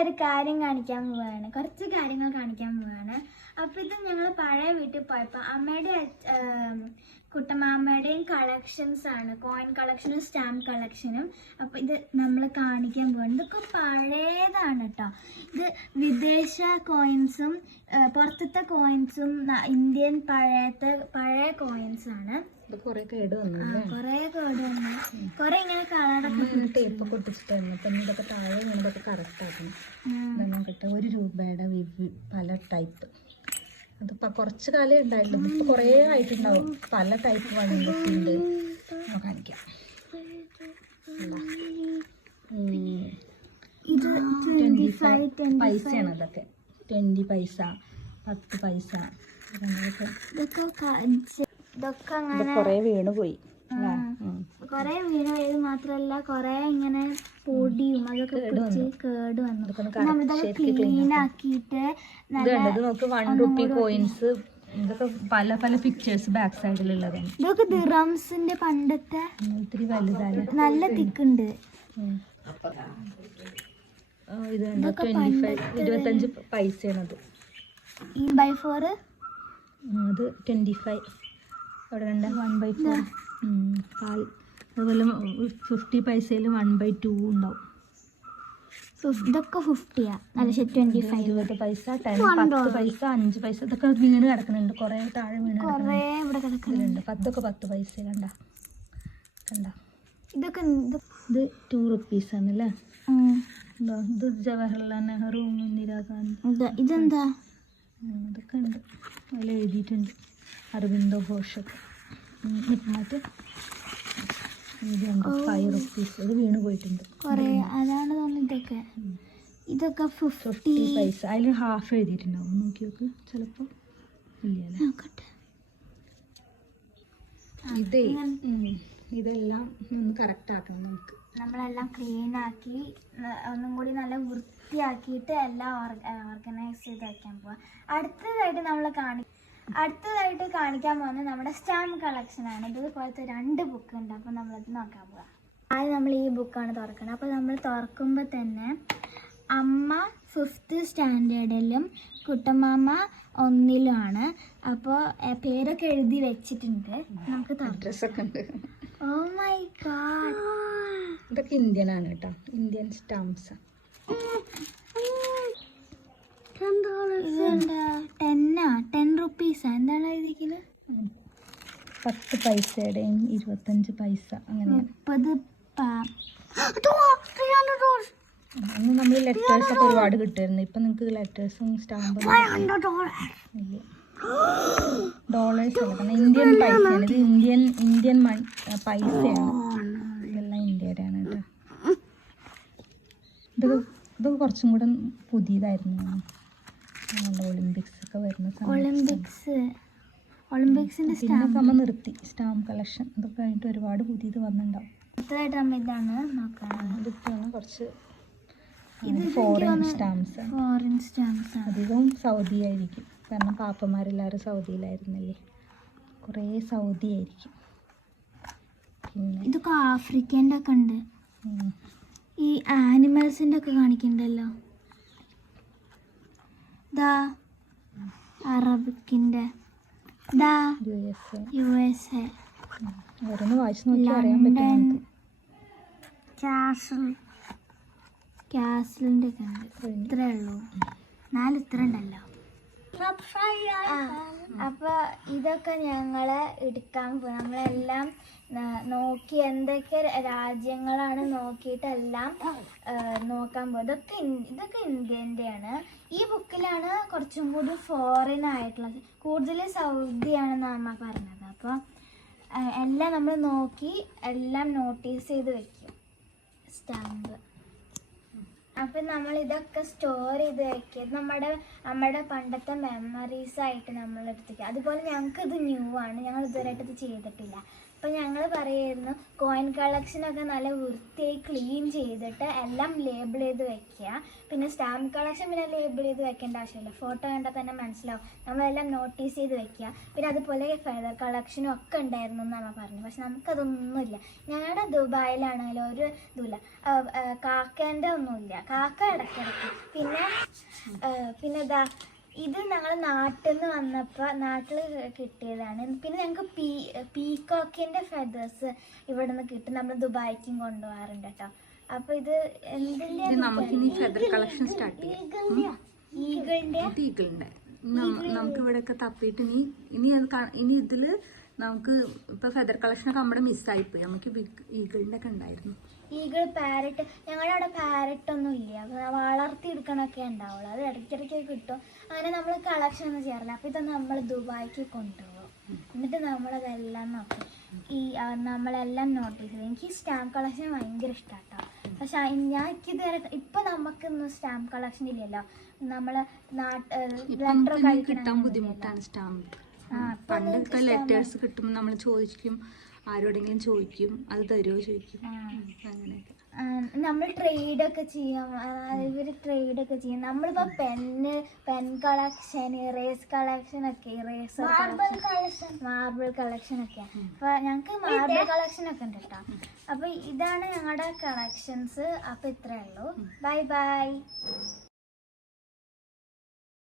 നിങ്ങളൊരു കാര്യം കാണിക്കാൻ പോവാണ്. കുറച്ച് കാര്യങ്ങൾ കാണിക്കാൻ പോവാണ്. അപ്പൊ ഇത് ഞങ്ങൾ പഴയ വീട്ടിൽ പോയപ്പോൾ അമ്മയുടെ കുട്ടമാമ്മയുടെയും കളക്ഷൻസ് ആണ്. കോയിൻ കളക്ഷനും സ്റ്റാമ്പ് കളക്ഷനും അപ്പൊ ഇത് നമ്മൾ കാണിക്കാൻ പോകുന്നത് ഇതൊക്കെ പഴയതാണ് കേട്ടോ ഇത് വിദേശ കോയിൻസും പുറത്തത്തെ കോയിൻസും ഇന്ത്യൻ പഴയത്തെ പഴയ കോയിൻസ് ആണ്. കുറെ കേട് കുറേ കേട് വന്നു. കുറെ ഇങ്ങനെ കളറൊക്കെ ടേപ്പ് പൊട്ടിച്ചിട്ടായിരുന്നു അപ്പം ഇതൊക്കെ താഴെ കറക്റ്റ് ആക്കണം. കിട്ടുക ഒരു രൂപയുടെ പല ടൈപ്പ് അതിപ്പോൾ കുറച്ച് കാലേ ഉണ്ടായിട്ടുള്ളൂ. ഇപ്പൊ കുറേ ആയിട്ടുണ്ടാവും. പല ടൈപ്പ് വണ്ടിയൊക്കെ ഉണ്ട് കാണിക്കാം. ട്വന്റി പൈസയാണ് അതൊക്കെ. ട്വന്റി പൈസ പത്ത് പൈസ. ഇതൊക്കെ കുറേ വീണ് പോയി അല്ലേ? കൊറേ വീണ് പോയത് മാത്രല്ല കൊറേ ഇങ്ങനെ പൊടിയും അതൊക്കെ പിടിച്ച് കേട് വന്നു. ഇതൊക്കെ നമ്മളിതൊക്കെ ക്ലീൻ ആക്കിയിട്ട് വൺ റുപ്പി കോയിൻസ് പല പല പിക്ചേഴ്സ് ബാക്ക് സൈഡിലുള്ളതാണ് ഇതൊക്കെ ദിറംസിന്റെ പണ്ടത്തെ ഒത്തിരി വലുതാണ് നല്ല തിക്കുണ്ട്. ഇത് കണ്ടോ? ട്വന്റി ഫൈവ് ഇരുപത്തഞ്ച് പൈസയാണത്. ഈ ബൈ ഫോർ അത് ട്വന്റി ഫൈവ് അവിടെ കണ്ട? വൺ ബൈ ഫോർ അതുപോലെ ഫിഫ്റ്റി പൈസയിൽ വൺ ബൈ ടു ഉണ്ടാവും. ഇതൊക്കെ ഫിഫ്റ്റിയാ ട്വന്റി ഫൈവ് ഇരുപത് പൈസ ടെൻ പത്ത് പൈസ അഞ്ച് പൈസ ഇതൊക്കെ വീണ് കിടക്കുന്നുണ്ട്. കുറേ താഴെ വീണ് കൊറേ ഇവിടെ കിടക്കുന്നുണ്ട്. പത്തൊക്കെ പത്ത് പൈസ കണ്ട. കണ്ട. ഇതൊക്കെ ഇത് ടു റുപ്പീസ് ആണല്ലേ. ഇത് ജവഹർലാൽ നെഹ്റു ഇന്ദിരാ ഗാന്ധി. ഇതെന്താ? ഇതൊക്കെ ഉണ്ട്. അതിൽ എഴുതിയിട്ടുണ്ട്. അരവിന്ദോ ഘോഷൊക്കെ. മറ്റേ ഫൈവ് റുപ്പീസ് ഇത് വീണ് പോയിട്ടുണ്ട്. കുറേ അതാണ് തോന്നുന്നു ഇതൊക്കെ. ഫിഫ്റ്റി പൈസ അതിൽ ഹാഫ് എഴുതിയിട്ടുണ്ടാവും. നോക്കി നോക്ക്. ചിലപ്പോൾ ഇല്ല ഇതേ. ഇതെല്ലാം ഒന്ന് കറക്റ്റ് ആക്കണം നമുക്ക്. നമ്മളെല്ലാം ക്ലീൻ ആക്കി ഒന്നും കൂടി നല്ല വൃത്തിയാക്കിയിട്ട് എല്ലാം ഓർഗനൈസ് ചെയ്ത് വെക്കാൻ പോവാം. അടുത്തതായിട്ട് നമ്മൾ കാണി അടുത്തതായിട്ട് കാണിക്കാൻ പോകുന്നത് നമ്മുടെ സ്റ്റാമ്പ് കളക്ഷൻ ആണ്. ഇതുപോലത്തെ രണ്ട് ബുക്ക് ഉണ്ട്. അപ്പോൾ നമ്മളത് നോക്കാൻ പോവാം. ആദ്യം നമ്മൾ ഈ ബുക്കാണ് തുറക്കുന്നത് അപ്പോൾ നമ്മൾ തുറക്കുമ്പോൾ തന്നെ അമ്മ ഫിഫ്ത്ത് സ്റ്റാൻഡേർഡിലും കുട്ടമാമ ഒന്നിലുമാണ് അപ്പോൾ പേരൊക്കെ എഴുതി വെച്ചിട്ടുണ്ട്. നമുക്ക് ഡ്രസ്സൊക്കെ ഉണ്ട്. ഓ മൈ ഗാഡ് ഇതൊക്കെ ഇന്ത്യൻ ആണ് കേട്ടോ. ഇന്ത്യൻ സ്റ്റാമ്പ്സ് ഇതെന്താ ടെന്നാ ടെൻ റുപ്പീസാ എന്താണ് എഴുതിയിരിക്കുന്നത് പത്ത് പൈസയുടെയും ഇരുപത്തഞ്ച് പൈസ അങ്ങനെയാണ് മുപ്പത് അന്ന് നമ്മൾ ലെറ്റേഴ്സ് ഒക്കെ ഒരുപാട് കിട്ടുമായിരുന്നു ഇപ്പൊ നിങ്ങൾക്ക് ലെറ്റേഴ്സും സ്റ്റാമ്പും ഡോളേഴ്സ് അല്ല. കാരണം ഇന്ത്യൻ പൈസയാണ്. ഇത് ഇന്ത്യൻ ഇന്ത്യൻ മണി പൈസയാണ്. ഇതെല്ലാം ഇന്ത്യയുടെയാണ് കേട്ടോ. ഇതൊക്കെ ഇതൊക്കെ കുറച്ചും കൂടെ പുതിയതായിരുന്നു. നമ്മുടെ ഒളിമ്പിക്സ് ഒക്കെ വരുന്ന സമയം ഒളിമ്പിക്സ് ഒളിമ്പിക്സിന്റെ സ്റ്റാമ്പ് നമ്മൾ നിർത്തി. സ്റ്റാമ്പ് കളക്ഷൻ അതൊക്കെ കഴിഞ്ഞിട്ട് ഒരുപാട് പുതിയത് വന്നിട്ടുണ്ടാവും. അടുത്തതായിട്ട് നമ്മൾ ഇതാണ് ഇതൊക്കെയാണ് കുറച്ച് ഫോറിൻ സ്റ്റാമ്പ്സ് ഫോറിൻ സ്റ്റാമ്പ്സ് അധികവും സൗദി ആയിരിക്കും. കാരണം പാപ്പന്മാരെല്ലാവരും സൗദിയിലായിരുന്നല്ലേ? കുറേ സൗദി ആയിരിക്കും. പിന്നെ ഇതൊക്കെ ആഫ്രിക്കന്റെ ഒക്കെ ഉണ്ട്. ഈ ആനിമൽസിന്റെ ഒക്കെ കാണിക്കണ്ടല്ലോ? ദാ അറബിക്കിന്റെ U S A U S A ഓരോന്ന് വായിച്ചു നോക്കി അറിയാൻ പറ്റും ക്യാസിൽ ഒക്കെ ഉണ്ട്. ഉള്ളൂ. നാല് ഇത്ര ഉണ്ടല്ലോ. അപ്പൊ ഇതൊക്കെ ഞങ്ങൾ എടുക്കാൻ പോകും നമ്മളെല്ലാം നോക്കി എന്തൊക്കെ രാജ്യങ്ങളാണ് നോക്കിയിട്ടെല്ലാം നോക്കാൻ പോകും ഇതൊക്കെ ഇതൊക്കെ ഇന്ത്യന്റെയാണ്. ഈ ബുക്കിലാണ് കുറച്ചും കൂടി ഫോറിൻ ആയിട്ടുള്ളത്. കൂടുതൽ സൗദിയാണെന്ന് അമ്മ പറഞ്ഞത്. അപ്പോൾ എല്ലാം നമ്മൾ നോക്കി എല്ലാം നോട്ടീസ് ചെയ്ത് വെക്കും. സ്റ്റാമ്പ്. അപ്പം നമ്മൾ ഇതൊക്കെ സ്റ്റോർ ചെയ്ത് വെക്കിയത് നമ്മുടെ നമ്മുടെ പണ്ടത്തെ മെമ്മറീസ് ആയിട്ട് നമ്മൾ എടുത്തേക്കുക അതുപോലെ ഞങ്ങൾക്ക് ഇത് ന്യൂ ആണ്. ഞങ്ങൾ ഇതുവരെയായിട്ട് ഇത് ചെയ്തിട്ടില്ല. അപ്പം ഞങ്ങൾ പറയുന്നു കോയിൻ കളക്ഷൻ ഒക്കെ നല്ല വൃത്തിയായി ക്ലീൻ ചെയ്തിട്ട് എല്ലാം ലേബിൾ ചെയ്ത് വെക്കുക. പിന്നെ സ്റ്റാമ്പ് കളക്ഷൻ പിന്നെ ലേബിൾ ചെയ്ത് വെക്കേണ്ട ആവശ്യമില്ല. ഫോട്ടോ കണ്ടാൽ തന്നെ മനസ്സിലാവും. നമ്മളെല്ലാം നോട്ടീസ് ചെയ്ത് വെക്കുക. പിന്നെ അതുപോലെ ഫെദർ കളക്ഷനും ഒക്കെ ഉണ്ടായിരുന്നു എന്നാണ് പറഞ്ഞത്. പക്ഷെ നമുക്കതൊന്നുമില്ല. ഞങ്ങളുടെ ദുബായിലാണെങ്കിലും ഒരു ഇതുമില്ല. കാക്കേന്റെ ഒന്നുമില്ല. കാക്ക ഇടയ്ക്കിടയ്ക്ക്. പിന്നെ പിന്നെ ഇതാ ഇത് ഞങ്ങൾ നാട്ടിൽ നിന്ന് വന്നപ്പോൾ നാട്ടിൽ കിട്ടിയതാണ്. പിന്നെ ഞങ്ങൾക്ക് പീ പീകോക്കിന്റെ ഫെദേഴ്സ് ഇവിടെ നിന്ന് കിട്ടും. നമ്മൾ ദുബായിക്കും കൊണ്ടുപോകാറുണ്ട് കേട്ടോ. അപ്പൊ ഇത് ഇത് ഈഗിളിന്റെ? നമുക്ക് ഇവിടെയൊക്കെ തപ്പിയിട്ട് ഇനി ഇനി അത് ഇനി ഇതിൽ നമുക്ക് ഇപ്പൊ ഫെദർ കളക്ഷൻ ഒക്കെ നമ്മുടെ മിസ്സായിപ്പോയി നമുക്ക് ബിഗ് ഈഗിളിന്റെ ഒക്കെ ഉണ്ടായിരുന്നു. ഈഗിൾ പാരറ്റ് ഞങ്ങളുടെ അവിടെ പാരറ്റ് ഒന്നും ഇല്ല. വളർത്തി വളർത്തിയെടുക്കണൊക്കെ ഉണ്ടാവുള്ളൂ. അത് ഇടയ്ക്കിടയ്ക്ക് കിട്ടും. അങ്ങനെ നമ്മൾ കളക്ഷൻ ഒന്നും ചെയ്യാറില്ല. അപ്പോൾ ഇത് നമ്മൾ ദുബായിക്ക് കൊണ്ടുപോകും. എന്നിട്ട് നമ്മളതെല്ലാം നോക്കും. ഈ നമ്മളെല്ലാം നോട്ടീസ് ചെയ്യും. എനിക്ക് സ്റ്റാമ്പ് കളക്ഷൻ ഭയങ്കര ഇഷ്ടാട്ടോ. പക്ഷെ ഞാൻ ഇതുവരെ ഇപ്പം നമുക്കൊന്നും സ്റ്റാമ്പ് കളക്ഷൻ ഇല്ലല്ലോ. നമ്മൾ നാട്ട് ലെറ്റർ കിട്ടാൻ ബുദ്ധിമുട്ടാണ് സ്റ്റാമ്പ് അപ്പൊ പണ്ടൊക്കെ ലെറ്റേഴ്സ് കിട്ടുമ്പോൾ നമ്മൾ ചോദിക്കും ആരോടെങ്കിലും ചോദിക്കും അത് തരുമോ ചോദിക്കും. അങ്ങനെയൊക്കെ. നമ്മൾ ട്രേഡ് ഒക്കെ ചെയ്യാം. ഇവർ ട്രേഡ് ഒക്കെ ചെയ്യാം. നമ്മളിപ്പോ pen pen collection eraser collection ഒക്കെ ഇറേസ് മാർബിൾ കളക്ഷൻ ഒക്കെ. അപ്പൊ ഞങ്ങക്ക് മാർബിൾ കളക്ഷൻ ഒക്കെ ഉണ്ട് കേട്ടോ അപ്പൊ ഇതാണ് ഞങ്ങളുടെ കളക്ഷൻസ് അപ്പൊ ഇത്രേ ഉള്ളൂ. Bye bye